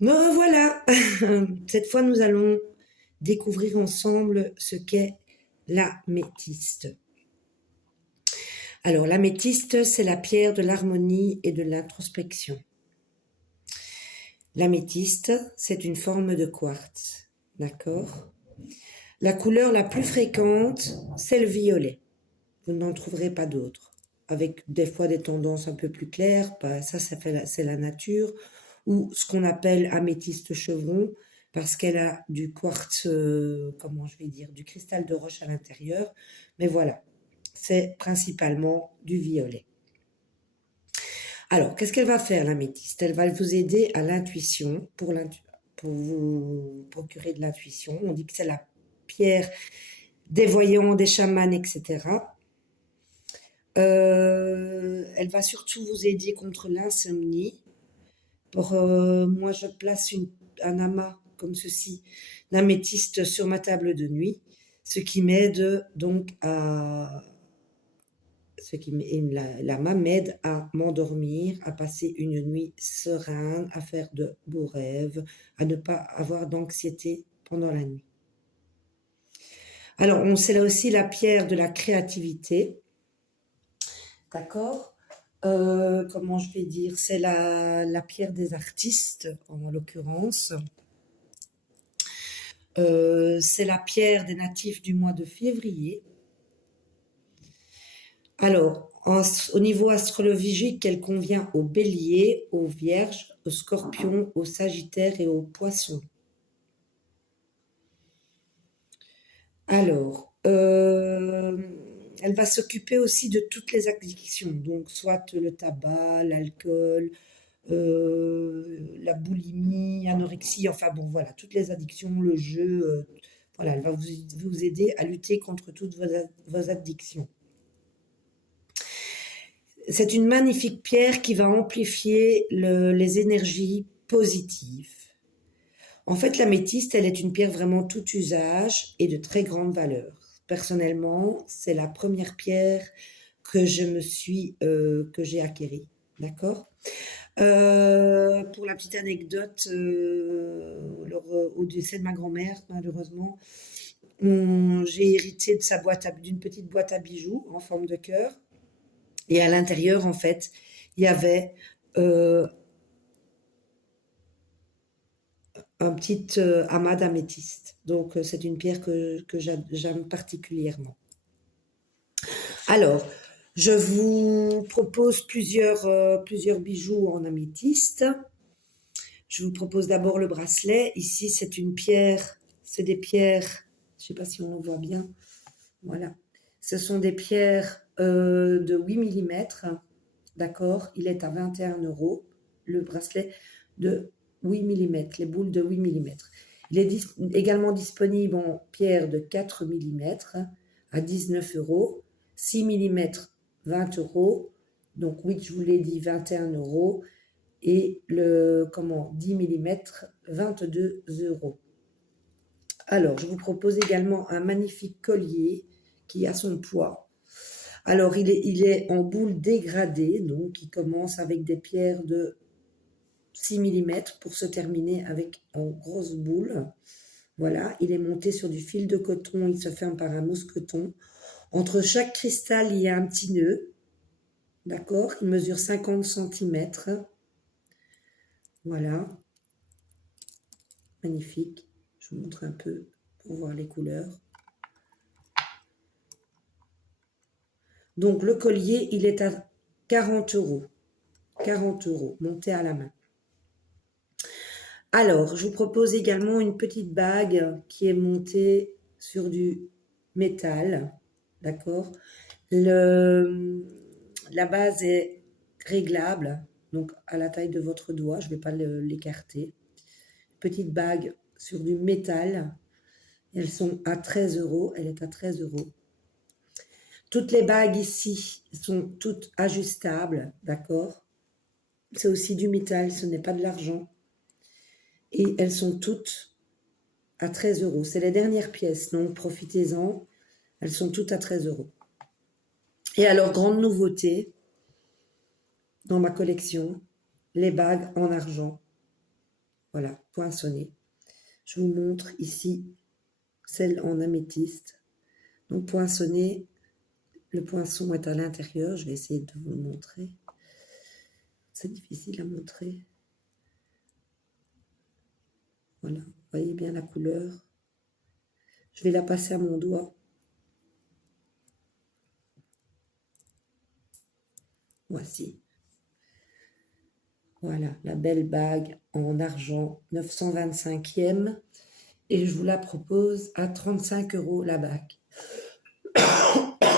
Me revoilà. Cette fois, nous allons découvrir ensemble ce qu'est l'améthyste. Alors, l'améthyste, c'est la pierre de l'harmonie et de l'introspection. L'améthyste, c'est une forme de quartz. D'accord? La couleur la plus fréquente, c'est le violet. Vous n'en trouverez pas d'autres. Avec des fois des tendances un peu plus claires, ça c'est la nature, ou ce qu'on appelle améthyste chevron, parce qu'elle a du quartz, comment je vais dire, du cristal de roche à l'intérieur. Mais voilà, c'est principalement du violet. Alors, qu'est-ce qu'elle va faire, l'améthyste? Elle va vous aider à l'intuition, pour vous procurer de l'intuition. On dit que c'est la pierre des voyants, des chamans, etc. Elle va surtout vous aider contre l'insomnie. Moi, je place un amas comme ceci d'améthyste sur ma table de nuit, ce qui m'aide donc à l'amas m'aide à m'endormir, à passer une nuit sereine, à faire de beaux rêves, à ne pas avoir d'anxiété pendant la nuit. Alors, c'est là aussi la pierre de la créativité. D'accord? Comment je vais dire? C'est la pierre des artistes, en l'occurrence. C'est la pierre des natifs du mois de février. Alors, au niveau astrologique, elle convient aux béliers, aux vierges, aux scorpions, aux sagittaires et aux poissons. Alors, elle va s'occuper aussi de toutes les addictions, donc soit le tabac, l'alcool, la boulimie, anorexie, enfin bon, voilà, toutes les addictions, le jeu, voilà, elle va vous aider à lutter contre toutes vos addictions. C'est une magnifique pierre qui va amplifier les énergies positives. En fait, l'améthyste, elle est une pierre vraiment tout usage et de très grande valeur. Personnellement, c'est la première pierre que j'ai acquérie. D'accord? Pour la petite anecdote, au décès de ma grand-mère, malheureusement, j'ai hérité d'une petite boîte à bijoux en forme de cœur. Et à l'intérieur, en fait, il y avait un petit amas d'améthyste. Donc, c'est une pierre que j'aime particulièrement. Alors, je vous propose plusieurs bijoux en améthyste. Je vous propose d'abord le bracelet. Ici, c'est une pierre, c'est des pierres, je ne sais pas si on le voit bien. Voilà. Ce sont des pierres de 8 mm. D'accord? Il est à 21 €. Le bracelet de 8 mm, les boules de 8 mm. Il est également disponible en pierre de 4 mm à 19 €, 6 mm 20 €, donc 8, je vous l'ai dit, 21 €, et 10 mm 22 €. Alors, je vous propose également un magnifique collier qui a son poids. Alors, il est en boule dégradée, donc il commence avec des pierres de 6 mm pour se terminer avec en grosse boule. Voilà, il est monté sur du fil de coton, il se ferme par un mousqueton. Entre chaque cristal, il y a un petit nœud. D'accord? Il mesure 50 cm. Voilà. Magnifique. Je vous montre un peu pour voir les couleurs. Donc, le collier, il est à 40 €. 40 €, monté à la main. Alors, je vous propose également une petite bague qui est montée sur du métal. D'accord? La base est réglable, donc à la taille de votre doigt. Je ne vais pas l'écarter. Petite bague sur du métal. Elles sont à 13 €. Elle est à 13 €. Toutes les bagues ici sont toutes ajustables. D'accord? C'est aussi du métal, ce n'est pas de l'argent. Et elles sont toutes à 13 €. C'est les dernières pièces, donc profitez-en. Elles sont toutes à 13 €. Et alors, grande nouveauté dans ma collection, les bagues en argent. Voilà, poinçonné. Je vous montre ici celle en améthyste. Donc poinçonné, le poinçon est à l'intérieur. Je vais essayer de vous le montrer. C'est difficile à montrer. Voilà, vous voyez bien la couleur. Je vais la passer à mon doigt. Voici. Voilà, la belle bague en argent 925e. Et je vous la propose à 35 € la bague.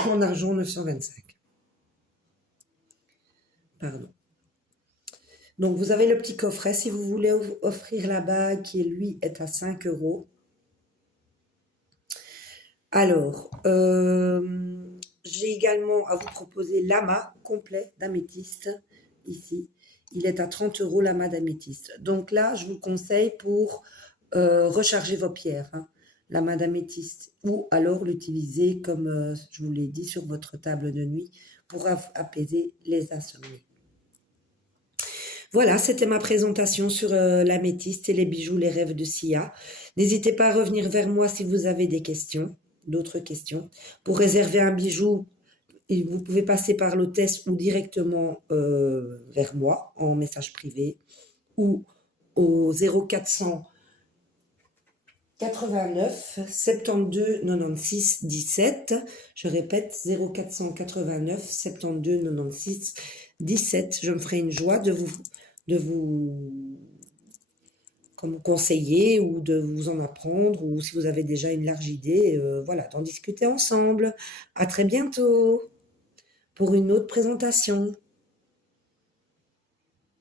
En argent 925. Pardon. Donc vous avez le petit coffret si vous voulez offrir la bague qui lui est à 5 €. Alors, j'ai également à vous proposer l'amas complet d'améthyste ici. Il est à 30 € l'amas d'améthyste. Donc là, je vous conseille pour recharger vos pierres, hein, l'amas d'améthyste, ou alors l'utiliser comme je vous l'ai dit sur votre table de nuit pour apaiser les insomnies. Voilà, c'était ma présentation sur l'améthyste et les bijoux, les rêves de Sia. N'hésitez pas à revenir vers moi si vous avez des questions, d'autres questions. Pour réserver un bijou, vous pouvez passer par l'hôtesse ou directement vers moi en message privé ou au 0400 89 72 96 17. Je répète, 0489 72 96 17. Je me ferai une joie de vous comme conseiller ou de vous en apprendre, ou si vous avez déjà une large idée, voilà, d'en discuter ensemble. À très bientôt pour une autre présentation.